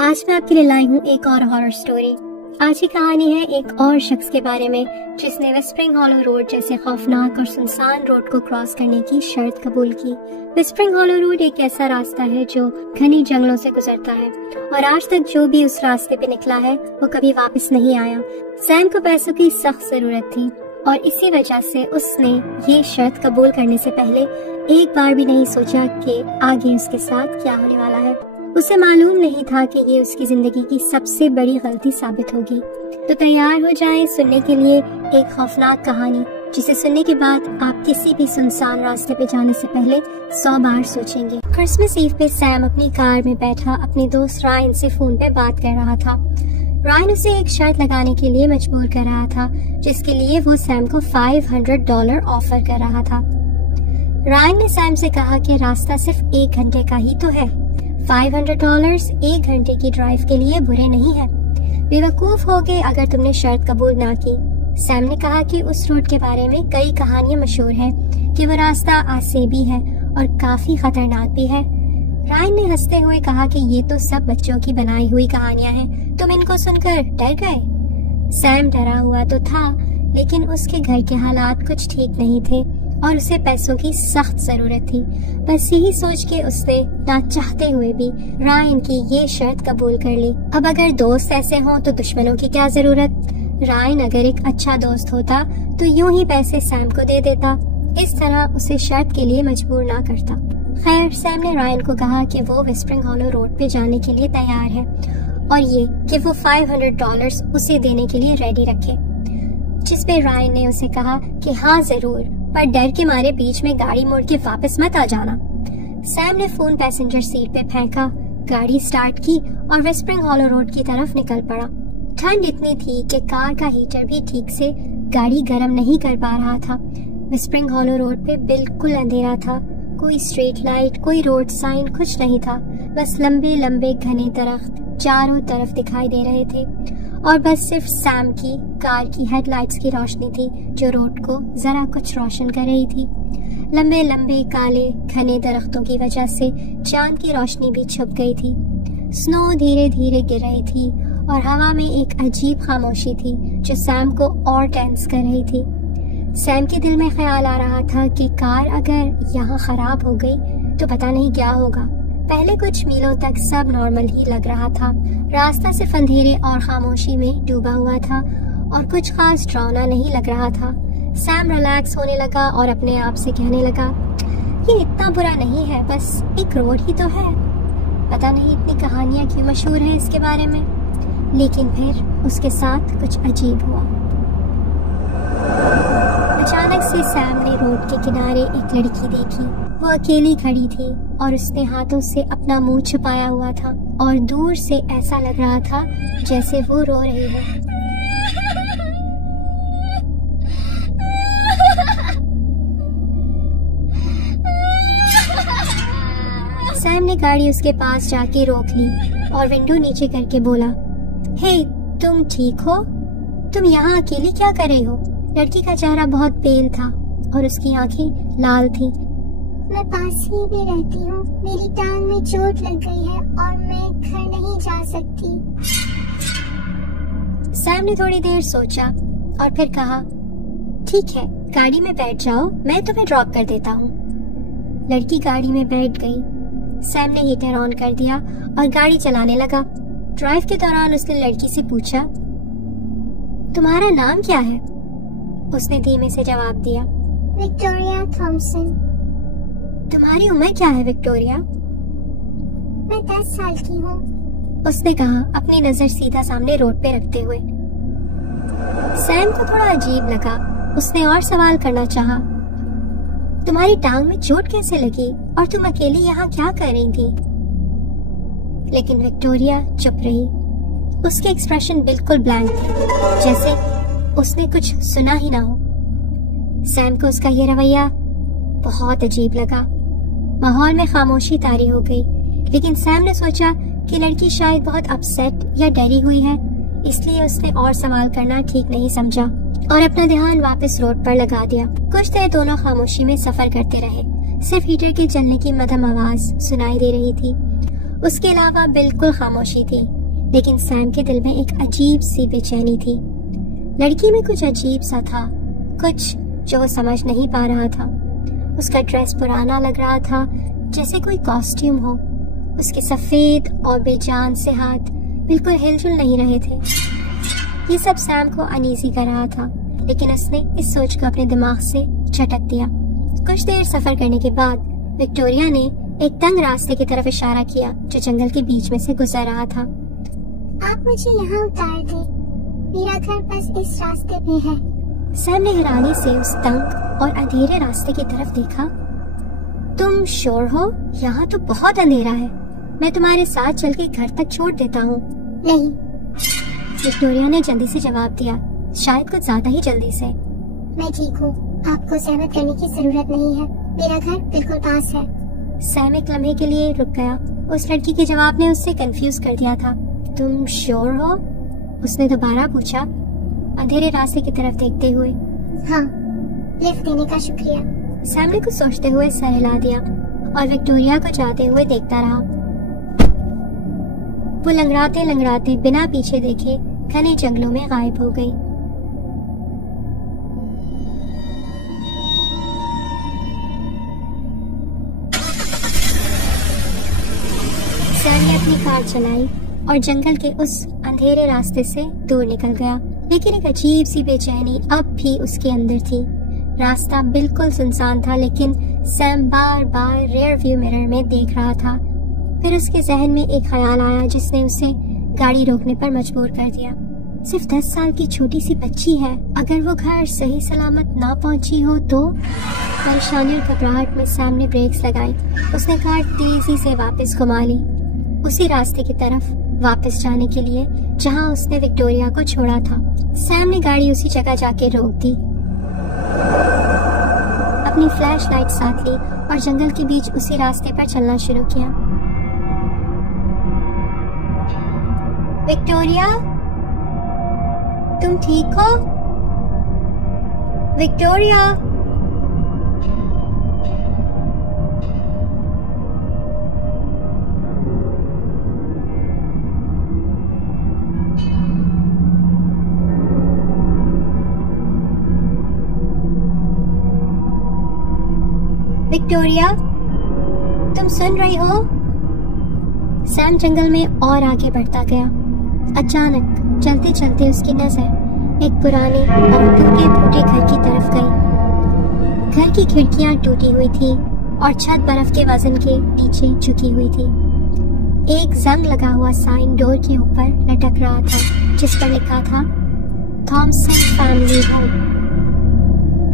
आज मैं आपके लिए लाई हूँ एक और हॉरर स्टोरी। आज की कहानी है एक और शख्स के बारे में जिसने विस्परिंग हॉलो रोड जैसे खौफनाक और सुनसान रोड को क्रॉस करने की शर्त कबूल की। विस्परिंग हॉलो रोड एक ऐसा रास्ता है जो घनी जंगलों से गुजरता है और आज तक जो भी उस रास्ते पे निकला है वो कभी वापस नहीं आया। सैम को पैसों की सख्त जरूरत थी और इसी वजह से उसने ये शर्त कबूल करने से पहले एक बार भी नहीं सोचा कि आगे उसके साथ क्या होने वाला है। उसे मालूम नहीं था कि ये उसकी जिंदगी की सबसे बड़ी गलती साबित होगी। तो तैयार हो जाएं सुनने के लिए एक खौफनाक कहानी जिसे सुनने के बाद आप किसी भी सुनसान रास्ते पे जाने से पहले 100 बार सोचेंगे। क्रिसमस ईव पे सैम अपनी कार में बैठा अपने दोस्त रायन से फोन पे बात कर रहा था। रायन उसे एक शर्त लगाने के लिए मजबूर कर रहा था जिसके लिए वो सैम को $500 ऑफर कर रहा था। रायन ने सैम से कहा कि रास्ता सिर्फ 1 घंटे का ही तो है। $500 1 घंटे की ड्राइव के लिए बुरे नहीं है। बेवकूफ हो गए अगर तुमने शर्त कबूल ना की। सैम ने कहा कि उस रोड के बारे में कई कहानियां मशहूर हैं कि वो रास्ता आसेबी है और काफी खतरनाक भी है। रायन ने हंसते हुए कहा कि ये तो सब बच्चों की बनाई हुई कहानियां हैं, तुम इनको सुनकर डर गए। सैम डरा हुआ तो था लेकिन उसके घर के हालात कुछ ठीक नहीं थे और उसे पैसों की सख्त जरूरत थी। बस यही सोच के उसने ना चाहते हुए भी रायन की ये शर्त कबूल कर ली। अब अगर दोस्त ऐसे हों तो दुश्मनों की क्या जरूरत। रायन अगर एक अच्छा दोस्त होता तो यूं ही पैसे सैम को दे देता, इस तरह उसे शर्त के लिए मजबूर ना करता। खैर सैम ने रायन को कहा कि वो विस्परिंग हॉलो रोड पे जाने के लिए तैयार है और ये कि वो $500 उसे देने के लिए रेडी रखे। जिस पे रायन ने उसे कहा कि हाँ जरूर, पर डर के मारे बीच में गाड़ी मोड़ के वापस मत आ जाना। सैम ने फोन पैसेंजर सीट पे फेंका, गाड़ी स्टार्ट की और विस्परिंग हॉलो रोड की तरफ निकल पड़ा। ठंड इतनी थी कि कार का हीटर भी ठीक से गाड़ी गर्म नहीं कर पा रहा था। विस्परिंग हॉलो रोड पे बिल्कुल अंधेरा था, कोई स्ट्रीट लाइट, कोई रोड साइन, कुछ नहीं था। बस लंबे लंबे घने दरख्त चारों तरफ दिखाई दे रहे थे और बस सिर्फ सैम की कार की हेडलाइट्स की रोशनी थी जो रोड को जरा कुछ रोशन कर रही थी। लंबे लंबे काले घने दरख्तों की वजह से चांद की रोशनी भी छुप गई थी। स्नो धीरे धीरे गिर रही थी और हवा में एक अजीब खामोशी थी जो सैम को और टेंस कर रही थी। सैम के दिल में ख्याल आ रहा था कि कार अगर यहाँ खराब हो गई तो पता नहीं क्या होगा। पहले कुछ मीलों तक सब नॉर्मल ही लग रहा था। रास्ता सिर्फ अंधेरे और खामोशी में डूबा हुआ था और कुछ खास डरावना नहीं लग रहा था। सैम रिलैक्स होने लगा और अपने आप से कहने लगा, ये इतना बुरा नहीं है, बस एक रोड ही तो है। पता नहीं इतनी कहानियां क्यों मशहूर हैं इसके बारे में। लेकिन फिर उसके साथ कुछ अजीब हुआ। अचानक से सैम ने रोड के किनारे एक लड़की देखी। वो अकेली खड़ी थी और उसने हाथों से अपना मुंह छुपाया हुआ था और दूर से ऐसा लग रहा था जैसे वो रो रही हो। सैम ने गाड़ी उसके पास जाके रोक ली और विंडो नीचे करके बोला, हे तुम ठीक हो? तुम यहाँ अकेली क्या कर रही हो? लड़की का चेहरा बहुत पेल था और उसकी आंखें लाल थी। मैं पास ही में रहती हूँ, मेरी टांग में चोट लग गई है और मैं घर नहीं जा सकती। सैम ने थोड़ी देर सोचा और फिर कहा, ठीक है गाड़ी में बैठ जाओ, मैं तुम्हें ड्रॉप कर देता हूँ। लड़की गाड़ी में बैठ गई। सैम ने हीटर ऑन कर दिया और गाड़ी चलाने लगा। ड्राइव के दौरान उसने लड़की से पूछा, तुम्हारा नाम क्या है? उसने धीमे से जवाब दिया, विक्टोरिया थॉमसन। तुम्हारी उम्र क्या है विक्टोरिया? मैं 10 साल की हूँ, उसने कहा अपनी नजर सीधा सामने रोड पे रखते हुए। सैम को थोड़ा अजीब लगा। उसने और सवाल करना चाहा, तुम्हारी टांग में चोट कैसे लगी और तुम अकेली यहाँ क्या कर रही थी? लेकिन विक्टोरिया चुप रही। उसके एक्सप्रेशन बिल्कुल ब्लैंक थे, जैसे उसने कुछ सुना ही ना हो। सैम को उसका ये रवैया बहुत अजीब लगा। माहौल में खामोशी तारी हो गई, लेकिन सैम ने सोचा कि लड़की शायद बहुत अपसेट या डरी हुई है, इसलिए उसने और सवाल करना ठीक नहीं समझा और अपना ध्यान वापस रोड पर लगा दिया। कुछ देर दोनों खामोशी में सफर करते रहे। सिर्फ हीटर के चलने की मध्यम आवाज सुनाई दे रही थी उसके अलावा बिल्कुल खामोशी थी, लेकिन सैम के दिल में एक अजीब सी बेचैनी थी। लड़की में कुछ अजीब सा था, कुछ जो वो समझ नहीं पा रहा था। उसका ड्रेस पुराना लग रहा था, जैसे कोई कॉस्ट्यूम हो। उसके सफेद और बेजान से हाथ बिल्कुल हिलजुल नहीं रहे थे। ये सब सैम को अनईजी कर रहा था, लेकिन उसने इस सोच को अपने दिमाग से झटक दिया। कुछ देर सफर करने के बाद विक्टोरिया ने एक तंग रास्ते की तरफ इशारा किया जो जंगल के बीच में से गुजर रहा था। आप मुझे यहाँ उतार दे, मेरा घर बस इस रास्ते पे है। सैम ने हैरानी से उस तंग और अंधेरे रास्ते की तरफ देखा। तुम श्योर हो? यहाँ तो बहुत अंधेरा है। मैं तुम्हारे साथ चल के घर तक छोड़ देता हूँ। नहीं, विक्टोरिया ने जल्दी से जवाब दिया, शायद कुछ ज्यादा ही जल्दी से। मैं ठीक हूँ, आपको सहमत करने की जरूरत नहीं है, मेरा घर बिल्कुल पास है। सैम एक लम्हे के लिए रुक गया। उस लड़की के जवाब ने उससे कंफ्यूज कर दिया था। तुम श्योर हो? उसने दोबारा पूछा, अंधेरे रास्ते की तरफ देखते हुए। हाँ, लिफ्ट देने का शुक्रिया। सैम ने कुछ सोचते हुए सर हिला दिया और विक्टोरिया को जाते हुए देखता रहा। वो लंगड़ाते लंगड़ाते बिना पीछे देखे घने जंगलों में गायब हो गई। सैम ने अपनी कार चलाई और जंगल के उस अंधेरे रास्ते से दूर निकल गया, लेकिन एक अजीब सी बेचैनी अब भी उसके अंदर थी। रास्ता बिल्कुल सुनसान था, लेकिन सैम बार बार रियर व्यू मिरर में देख रहा था। फिर उसके जहन में एक ख्याल आया जिसने उसे गाड़ी रोकने पर मजबूर कर दिया। सिर्फ 10 साल की छोटी सी बच्ची है, अगर वो घर सही सलामत ना पहुंची हो तो? परेशानी और घबराहट में सैम ने ब्रेक्स लगाई। उसने कार तेजी से वापस घुमा ली, उसी रास्ते की तरफ वापस जाने के लिए जहां उसने विक्टोरिया को छोड़ा था। सैम ने गाड़ी उसी जगह जाके रोक दी, अपनी फ्लैश लाइट साथ ली और जंगल के बीच उसी रास्ते पर चलना शुरू किया। विक्टोरिया, तुम ठीक हो? विक्टोरिया, विक्टोरिया, तुम सुन रही हो? सैम जंगल में और आगे बढ़ता गया। अचानक चलते चलते उसकी नजर एक पुराने और टूटे फूटे घर की तरफ गई। घर की खिड़कियां टूटी हुई थी और छत बर्फ के वजन के नीचे झुकी हुई थी। एक जंग लगा हुआ साइन डोर के ऊपर लटक रहा था जिस पर लिखा था थॉमसन फैमिली होम।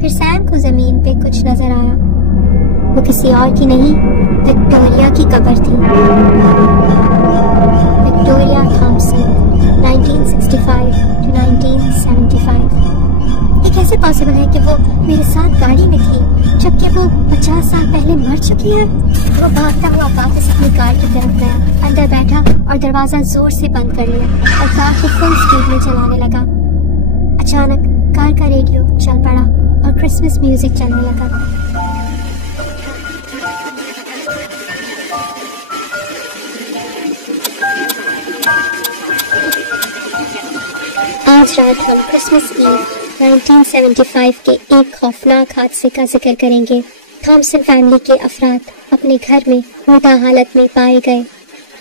फिर सैम को जमीन पे कुछ नजर आया। वो किसी और की नहीं, विक्टोरिया की कब्र थी। Victoria Thomson, 1965 to 1975। ये कैसे पॉसिबल है कि वो मेरे साथ गाड़ी में थी जबकि वो 50 साल पहले मर चुकी है? वो भागता हुआ वापस अपनी कार की तरफ गया, अंदर बैठा और दरवाजा जोर से बंद कर लिया और कार को फुल स्पीड में चलाने लगा। अचानक कार का रेडियो चल पड़ा और क्रिसमस म्यूजिक चलने लगा। आज रात हम क्रिसमस ईव 1975 के एक खौफनाक हादसे का जिक्र करेंगे। थॉमसन फैमिली के अफराद अपने घर में मुर्दा हालत में पाए गए।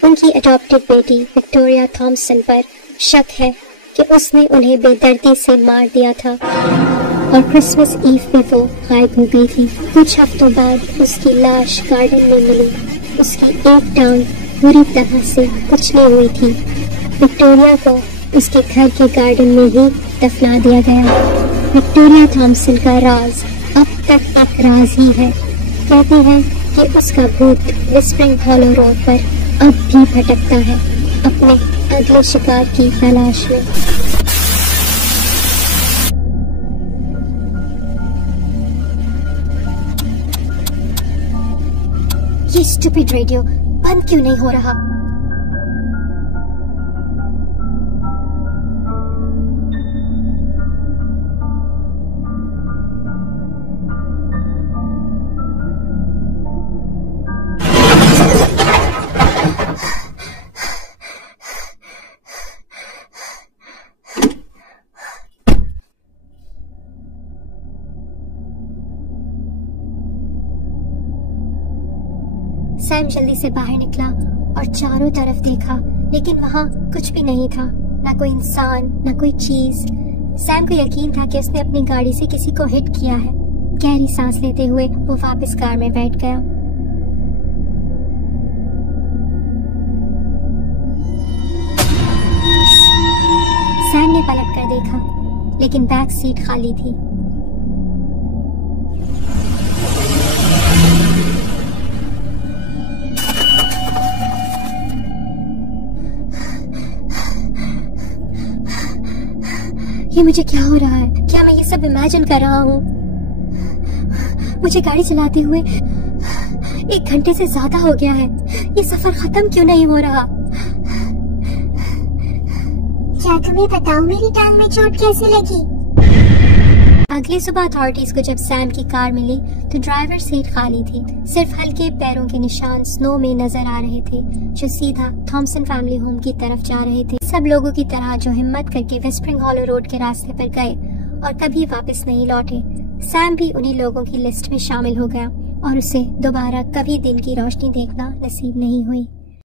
उनकी अडॉप्टेड बेटी विक्टोरिया थॉमसन पर शक है कि उसने उन्हें बेदर्दी से मार दिया था और क्रिसमस ईव में वो गायब हो गई थी। कुछ हफ्तों बाद उसकी लाश गार्डन में मिली। उसकी एक टांग पूरी तरह से कुचली हुई थी। विक्टोरिया को उसके घर के गार्डन में ही दफना दिया गया। विक्टोरिया थॉमसन का राज अब तक एक राज ही है। कहते हैं कि उसका भूत विस्परिंग हॉलो रोड पर अब भी भटकता है अपने अगले शिकार की तलाश में। ये स्टूपिड रेडियो बंद क्यों नहीं हो रहा? सैम जल्दी से बाहर निकला और चारों तरफ देखा, लेकिन वहाँ कुछ भी नहीं था, ना कोई इंसान, ना कोई चीज। सैम को यकीन था कि उसने अपनी गाड़ी से किसी को हिट किया है। गहरी सांस लेते हुए वो वापस कार में बैठ गया। सैम ने पलट कर देखा, लेकिन बैक सीट खाली थी। ये मुझे क्या हो रहा है? क्या मैं ये सब इमेजिन कर रहा हूँ? मुझे गाड़ी चलाते हुए 1 घंटे से ज्यादा हो गया है। ये सफर खत्म क्यों नहीं हो रहा? क्या तुम्हें बताऊं मेरी टांग में चोट कैसे लगी? अगली सुबह अथॉरिटीज को जब सैम की कार मिली तो ड्राइवर सीट खाली थी। सिर्फ हल्के पैरों के निशान स्नो में नजर आ रहे थे, जो सीधा थॉमसन फैमिली होम की तरफ जा रहे थे। सब लोगों की तरह जो हिम्मत करके वेस्टस्प्रिंग हॉलो रोड के रास्ते पर गए और कभी वापस नहीं लौटे। सैम भी उन्हीं लोगों की लिस्ट में शामिल हो गया और उसे दोबारा कभी दिन की रोशनी देखना नसीब नहीं हुई।